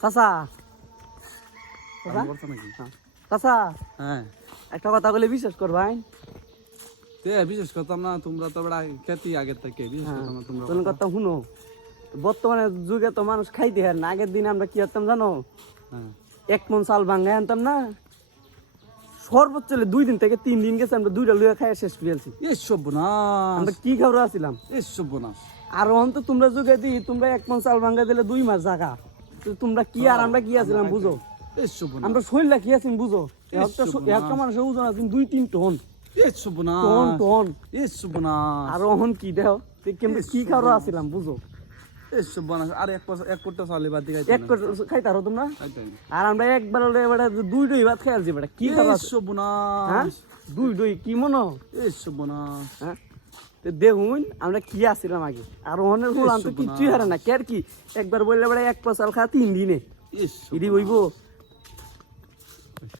চাচা চাচা চাচা হ্যাঁ। একটা কথা বলে বিশ্বাস করবাই তে বিশেষ করতাম না তোমরা তো বড় খ্যাতি আগের থেকে বিশেষ করতাম না তোমরা তোর কথা শুনো। বর্তমানে যুগে তো মানুষ খাইতে হার না আগের দিনে আমরা কি করতাম জানো? হ্যাঁ। এক মন চাল ভাঙ্গাই আনতাম না। সর্বোচ্চ দুই দিন থেকে তিন দিন গেছে আমরা দুইটা লুয়া খাই শেষ করে এ সর্বনাশ। আমরা কি খাবার আছিলাম? এ সর্বনাশ। আর অন্ত তোমরা যুগে দি তোমরা এক মন চাল ভাঙ্গা দিলে দুই মাস জাগা। তোমরা কি আর আমরা কি আছিলাম বুঝো? আমরা শরীরটা কি আছি বুঝো? একটা। মানুষের ওজন আছে দুই তিন টন। Ton ton. আর অহন কি দেহ আছিলাম বুঝো? আর এক কোটা চালে বাদ এক খাইতারো তোমরা? আর আমরা একবার এবারে দুই ভাত খাই বেটা কি খাবার হ্যাঁ? দুই দুই কি মনো এ সর্বনাশ হ্যাঁ? তো দেখুন আমরা কি আসছিলাম আগে? আর অনেকগুলো আমি তো কিচ্ছুই হারে না। কে আর কি? একবার বললে বেড়া এক পশাল খা তিন দিনে। এ ইডি হইব।